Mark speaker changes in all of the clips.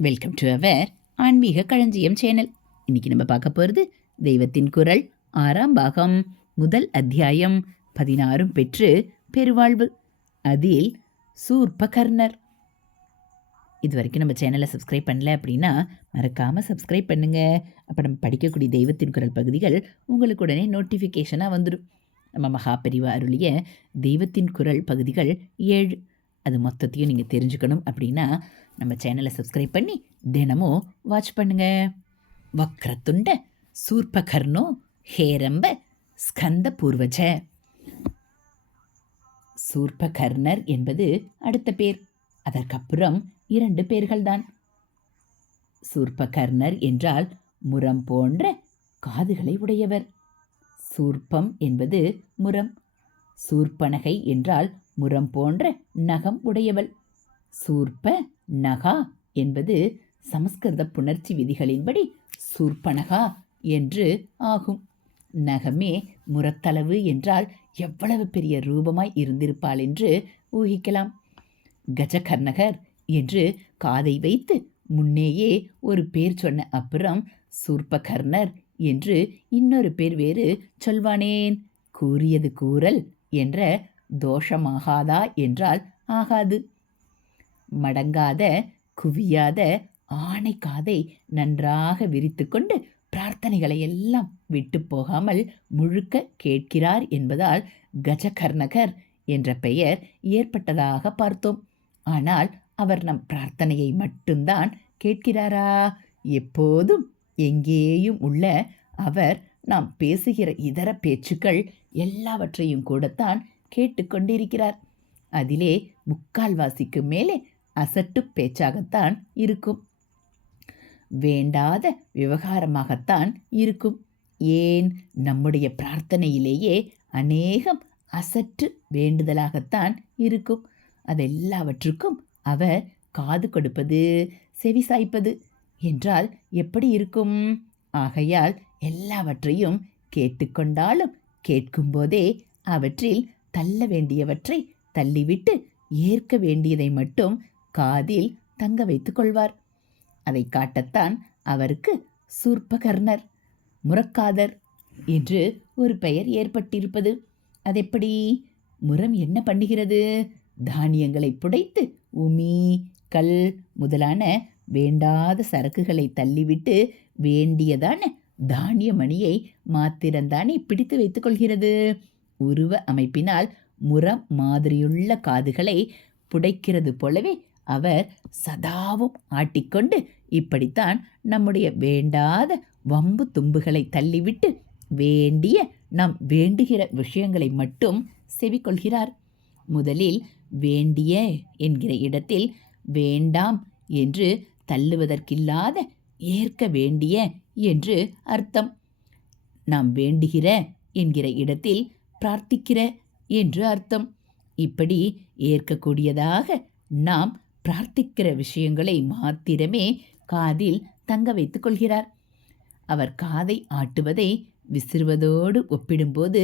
Speaker 1: Welcome to our ஆன்மீக களஞ்சியம் channel. இன்னைக்கு நம்ம பார்க்க போகிறது தெய்வத்தின் குரல் ஆறாம் பாகம் முதல் அத்தியாயம் பதினாறும் பெற்று பெருவாழ்வு. அதில் சூர்பகர்ணர். இது வரைக்கும் நம்ம சேனலை சப்ஸ்கிரைப் பண்ணல அப்படின்னா மறக்காமல் சப்ஸ்கிரைப் பண்ணுங்கள் அப்போ நம்ம படிக்கக்கூடிய தெய்வத்தின் குரல் பகுதிகள் உங்களுக்கு உடனே நோட்டிஃபிகேஷனாக வந்துடும் நம்ம மகாபெரிவா அருளிய தெய்வத்தின் குரல் பகுதிகள் ஏழு. அது மொத்தத்தையும் நீங்கள் தெரிஞ்சுக்கணும் அப்படின்னா நம்ம சேனலை சப்ஸ்கிரைப் பண்ணி தினமும் வாட்ச் பண்ணுங்கள் வக்ரத்துண்ட சூர்பகர்ணோ ஹேரம்ப ஸ்கந்த பூர்வஜ சூர்பகர்ணர் என்பது அடுத்த பேர். அதற்கப்புறம் இரண்டு பேர்கள்தான். சூர்பகர்ணர் என்றால் முரம் போன்ற காதுகளை உடையவர். சூர்ப்பம் என்பது முரம். சூர்ப்பனகை என்றால் முரம் போன்ற நகம் உடையவள். சூர்ப்ப நகா என்பது சமஸ்கிருத புணர்ச்சி விதிகளின்படி சூர்பனகா என்று ஆகும். நகமே முரத்தளவு என்றால் எவ்வளவு பெரிய ரூபமாய் இருந்திருப்பாள் என்று ஊகிக்கலாம். கஜகர்ணகர் என்று காதை வைத்து முன்னேயே ஒரு பேர் சொன்ன அப்புறம் சூர்பகர்ணர் என்று இன்னொரு பேர் வேறு சொல்வானேன். கூறியது கூறல் என்ற தோஷமாகாதா என்றால் ஆகாது. மடங்காத குவியாத ஆணை காதை நன்றாக விரித்துக்கொண்டு பிரார்த்தனைகளை எல்லாம் விட்டு போகாமல் முழுக்க கேட்கிறார் என்பதால் கஜகர்ணகர் என்ற பெயர் ஏற்பட்டதாக பார்த்தோம். ஆனால் அவர் நம் பிரார்த்தனையை மட்டும்தான் கேட்கிறாரா? எப்போதும் எங்கேயும் உள்ள அவர் நாம் பேசுகிற இதர பேச்சுக்கள் எல்லாவற்றையும் கூடத்தான் கேட்டுக்கொண்டிருக்கிறார் அதிலே முக்கால்வாசிக்கு மேலே அசட்டு பேச்சாகத்தான் இருக்கும். வேண்டாத விவகாரமாகத்தான் இருக்கும். ஏன்? நம்முடைய பிரார்த்தனையிலேயே அநேகம் அசற்று வேண்டுதலாகத்தான் இருக்கும். அதெல்லாவற்றுக்கும் அவர் காது கொடுப்பது செவி சாய்ப்பது என்றால் எப்படி இருக்கும்? ஆகையால் எல்லாவற்றையும் கேட்டுக்கொண்டாலும் கேட்கும்போதே அவற்றில் தள்ள வேண்டியவற்றை தள்ளிவிட்டு ஏற்க வேண்டியதை மட்டும் காதில் தங்க வைத்துக் கொள்வார். அதை காட்டத்தான் அவருக்கு சூர்பகர்ணர் முரக்காதர் என்று ஒரு பெயர் ஏற்பட்டிருப்பது. அதெப்படி முரம் என்ன பண்ணுகிறது? தானியங்களை புடைத்து உமி கல் முதலான வேண்டாத சரக்குகளை தள்ளிவிட்டு வேண்டியதான தானிய மணியை மாத்திரம்தானே பிடித்து வைத்துக் கொள்கிறது? உருவ அமைப்பினால் முரம் மாதிரியுள்ள காதுகளை புடைக்கிறது போலவே அவர் சதாவும் ஆட்டிக்கொண்டு இப்படித்தான் நம்முடைய வேண்டாத வம்பு தும்புகளை தள்ளிவிட்டு வேண்டிய நாம் வேண்டுகிற விஷயங்களை மட்டும் செவிக்கொள்கிறார். முதலில் வேண்டிய என்கிற இடத்தில் வேண்டாம் என்று தள்ளுவதற்கில்லாத ஏற்க வேண்டிய என்று அர்த்தம். நாம் வேண்டுகிற என்கிற இடத்தில் பிரார்த்திக்கிற என்று அர்த்தம். இப்படி ஏற்கக்கூடியதாக நாம் பிரார்த்திக்கிற விஷயங்களை மாத்திரமே காதில் தங்க வைத்துக் கொள்கிறார். அவர் காதை ஆட்டுவதை விசிறுவதோடு ஒப்பிடும்போது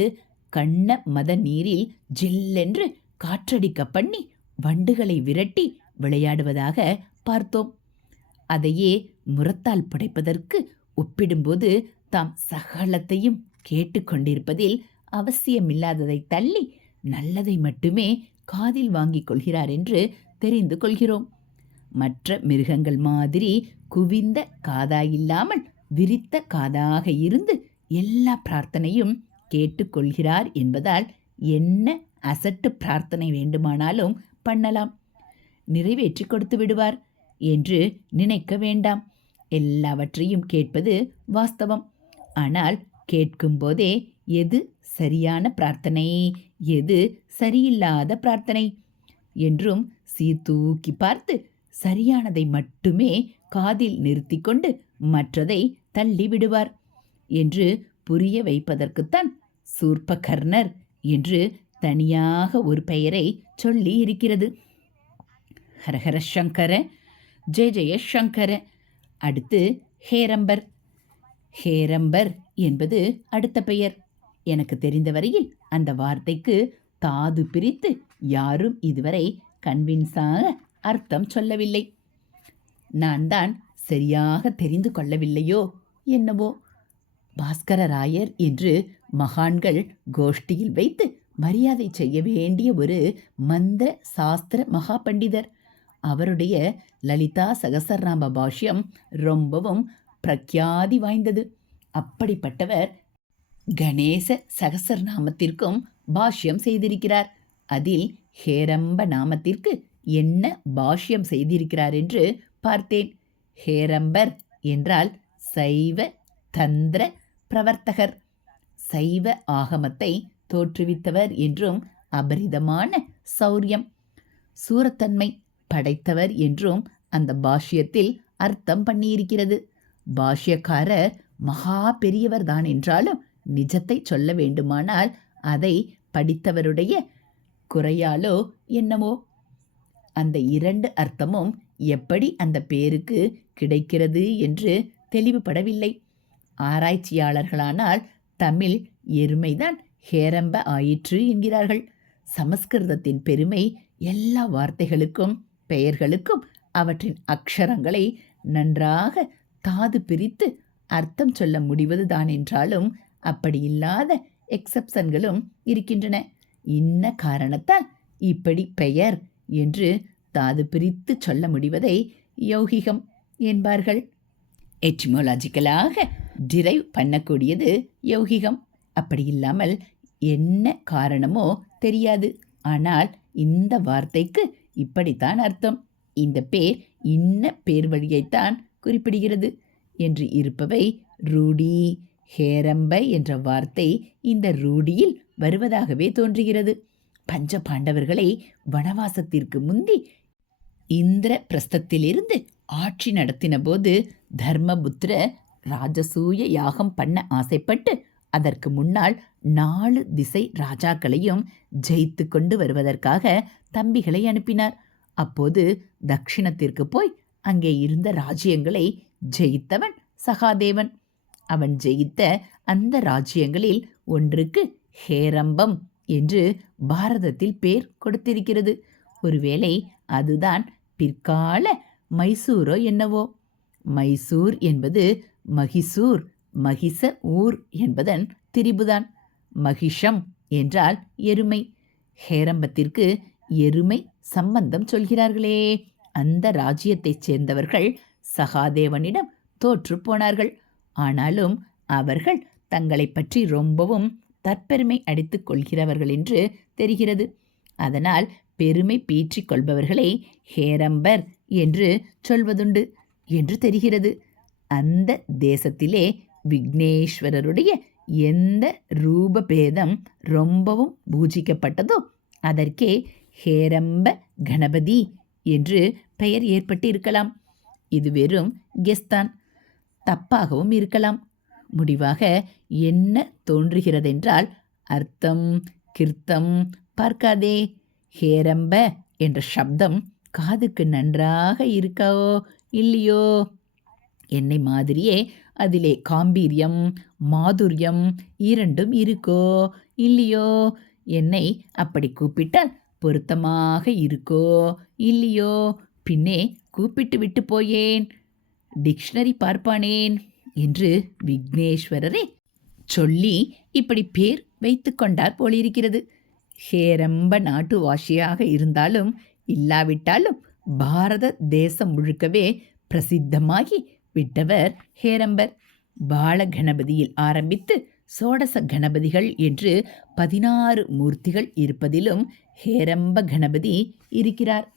Speaker 1: கண்ண மத நீரில் ஜில்லென்று காற்றடிக்க பண்ணி வண்டுகளை விரட்டி விளையாடுவதாக பார்த்தோம். அதையே முரத்தால் புடைப்பதற்கு ஒப்பிடும்போது தாம் சகலத்தையும் கேட்டுக்கொண்டிருப்பதில் அவசியமில்லாததை தள்ளி நல்லதை மட்டுமே காதில் வாங்கிக் கொள்கிறார் என்று தெரிந்து கொள்கிறோம். மற்ற மிருகங்கள் மாதிரி குவிந்த காதாயில்லாமல் விரித்த காதாக இருந்து எல்லா பிரார்த்தனையும் கேட்டுக்கொள்கிறார் என்பதால் என்ன அசட்டு பிரார்த்தனை வேண்டுமானாலும் பண்ணலாம். நிறைவேற்றி கொடுத்து விடுவார் என்று நினைக்க வேண்டாம். எல்லாவற்றையும் கேட்பது வாஸ்தவம். ஆனால் கேட்கும்போதே எது சரியான பிரார்த்தனை? எது சரியில்லாத பிரார்த்தனை? என்றும் சீர்தூக்கி பார்த்து சரியானதை மட்டுமே காதில் நிறுத்தி கொண்டு மற்றதை தள்ளி விடுவார் என்று புரிய வைப்பதற்குத்தான் சூர்பகர்ணர் என்று தனியாக ஒரு பெயரை சொல்லி இருக்கிறது. ஹரஹர சங்கர ஜெய ஜெய சங்கர. அடுத்து ஹேரம்பர். ஹேரம்பர் என்பது அடுத்த பெயர். எனக்கு தெரிந்த வரையில் அந்த வார்த்தைக்கு தாது பிரித்து யாரும் இதுவரை கன்வின்ஸாக அர்த்தம் சொல்லவில்லை. நான் தான் சரியாக தெரிந்து கொள்ளவில்லையோ என்னவோ? பாஸ்கரராயர் என்று மகான்கள் கோஷ்டியில் வைத்து மரியாதை செய்ய வேண்டிய ஒரு மந்திர சாஸ்திர மகா பண்டிதர் அவருடைய லலிதா சகசரநாம பாஷ்யம் ரொம்பவும் பிரக்யாதி வாய்ந்தது. அப்படிப்பட்டவர் கணேச சகசரநாமத்திற்கும் பாஷ்யம் செய்திருக்கிறார். அதில் ஹேரம்ப நாமத்திற்கு என்ன பாஷ்யம் செய்திருக்கிறார் என்று பார்த்தேன். ஹேரம்பர் என்றால் சைவ தந்திர பிரவர்த்தகர். சைவ ஆகமத்தை தோற்றுவித்தவர் என்றும் அபரிதமான சௌரியம். சூரத்தன்மை படைத்தவர் என்றும் அந்த பாஷ்யத்தில் அர்த்தம் பண்ணியிருக்கிறது. பாஷ்யக்காரர் மகா பெரியவர் தான் என்றாலும் நிஜத்தை சொல்ல வேண்டுமானால் அதை படித்தவருடைய குறையாலோ என்னமோ? அந்த இரண்டு அர்த்தமும் எப்படி அந்த பேருக்கு கிடைக்கிறது என்று தெளிவுபடவில்லை. ஆராய்ச்சியாளர்களானால் தமிழ் எருமைதான் ஹேரம்ப ஆயிற்று என்கிறார்கள். சமஸ்கிருதத்தின் பெருமை எல்லா வார்த்தைகளுக்கும் பெயர்களுக்கும் அவற்றின் அக்ஷரங்களை நன்றாக தாது பிரித்து அர்த்தம் சொல்ல முடிவதுதான் என்றாலும் அப்படி இல்லாத எக்ஸப்ஷன்களும் இருக்கின்றன. இன்ன காரணத்தால் இப்படி பெயர் என்று தாது பிரித்து சொல்ல முடிவதை யௌகிகம் என்பார்கள். எட்டிமோலாஜிக்கலாக டிரைவ் பண்ணக்கூடியது யௌகிகம். அப்படி இல்லாமல் என்ன காரணமோ தெரியாது. ஆனால் இந்த வார்த்தைக்கு இப்படித்தான் அர்த்தம். இந்த பேர் இன்ன பேர் வழியைத்தான் குறிப்பிடுகிறது என்று இருப்பவை ரூடி ஹேரம்ப என்ற வார்த்தை இந்த ரூடியில் வருவதாகவே தோன்றுகிறது. பஞ்ச பாண்டவர்களை வனவாசத்திற்கு முந்தி இந்திர பிரஸ்தத்திலிருந்து ஆட்சி நடத்தின போது தர்மபுத்திர ராஜசூய யாகம் பண்ண ஆசைப்பட்டு அதற்கு முன்னால் நாலு திசை ராஜாக்களையும் ஜெயித்து கொண்டு வருவதற்காக தம்பிகளை அனுப்பினார். அப்போது தக்ஷிணத்திற்கு போய் அங்கே இருந்த ராஜ்யங்களை ஜெயித்தவன் சகாதேவன். அவன் ஜெயித்த அந்த ராஜ்யங்களில் ஒன்றுக்கு ஹேரம்பம் என்று பாரதத்தில் பேர் கொடுத்திருக்கிறது. ஒருவேளை அதுதான் பிற்கால மைசூரோ என்னவோ? மைசூர் என்பது மகிசூர் மகிச ஊர் என்பதன் திரிபுதான். மகிஷம் என்றால் எருமை. ஹேரம்பத்திற்கு எருமை சம்பந்தம் சொல்கிறார்களே. அந்த ராஜ்யத்தைச் சேர்ந்தவர்கள் சகாதேவனிடம் தோற்று போனார்கள். ஆனாலும் அவர்கள் தங்களை பற்றி ரொம்பவும் தற்பெருமை அடித்துக் கொள்கிறவர்கள் என்று தெரிகிறது. அதனால் பெருமை பீற்றிக் கொள்பவர்களை ஹேரம்பர் என்று சொல்வதுண்டு என்று தெரிகிறது. அந்த தேசத்திலே விக்னேஸ்வரருடைய எந்த ரூபபேதம் ரொம்பவும் பூஜிக்கப்பட்டதோ அதற்கே ஹேரம்ப கணபதி என்று பெயர் ஏற்பட்டிருக்கலாம். இது வெறும் கெஸ்தான். தப்பாகவும் இருக்கலாம். முடிவாக என்ன தோன்றுகிறதென்றால் அர்த்தம் கிருத்தம் பார்க்காதே ஹேரம்ப என்ற சப்தம் காதுக்கு நன்றாக இருக்காவோ இல்லையோ? என்னை மாதிரியே அதிலே காம்பீரியம் மாதுரியம் இரண்டும் இருக்கோ இல்லையோ? என்னை அப்படி கூப்பிட்டால் பொருத்தமாக இருக்கோ இல்லையோ? பின்னே கூப்பிட்டு விட்டு போயேன். டிக்ஷனரி பார்ப்பானேன் என்று விக்னேஸ்வரரே சொல்லி இப்படி பேர் வைத்து கொண்டார் போலிருக்கிறது. ஹேரம்ப நாட்டு வாசியாக இருந்தாலும் இல்லாவிட்டாலும் பாரத தேசம் முழுக்கவே பிரசித்தமாகி விட்டவர் ஹேரம்பர். பால கணபதியில் ஆரம்பித்து சோடச கணபதிகள் என்று பதினாறு மூர்த்திகள் இருப்பதிலும் ஹேரம்ப கணபதி இருக்கிறார்.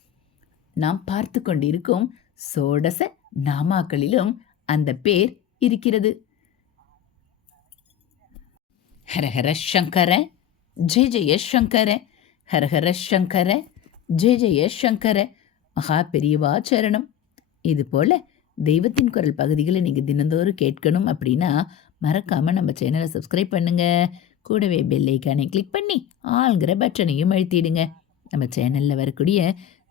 Speaker 1: நாம் பார்த்து கொண்டிருக்கும் சோடச நாமாக்களிலும் அந்த பேர் இருக்கிறது. ஹரஹர சங்கர ஜெய ஜெய சங்கர ஹரஹர சங்கர ஜெய ஜெய சங்கர மகா பெரியவா சரணம். இது போல் தெய்வத்தின் குரல் பகுதிகளை நீங்கள் தினந்தோறும் கேட்கணும் அப்படின்னா மறக்காமல் நம்ம சேனலை சப்ஸ்கிரைப் பண்ணுங்கள் கூடவே பெல் ஐக்கானை கிளிக் பண்ணி ஆளுங்கிற பட்டனையும் அழுத்திடுங்க. நம்ம சேனலில் வரக்கூடிய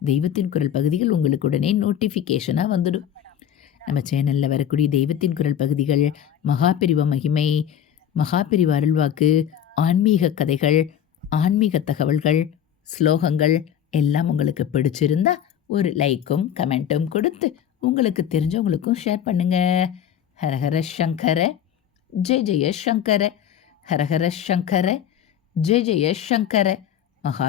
Speaker 1: தெய்வத்தின் குரல் பகுதிகள் உங்களுக்கு உடனே நோட்டிஃபிகேஷனாக வந்துடும். நம்ம சேனலில் வரக்கூடிய தெய்வத்தின் குரல் பகுதிகள் மகாபிரிவ மகிமை மகாபிரிவ அருள்வாக்கு ஆன்மீக கதைகள் ஆன்மீக தகவல்கள் ஸ்லோகங்கள் எல்லாம் உங்களுக்கு பிடிச்சிருந்தா ஒரு லைக்கும் கமெண்ட்டும் கொடுத்து உங்களுக்கு தெரிஞ்சவங்களுக்கும் ஷேர் பண்ணுங்க. ஹரஹர சங்கர ஜெய ஜெய சங்கர ஹரஹர சங்கர ஜெய ஜெய சங்கர மகா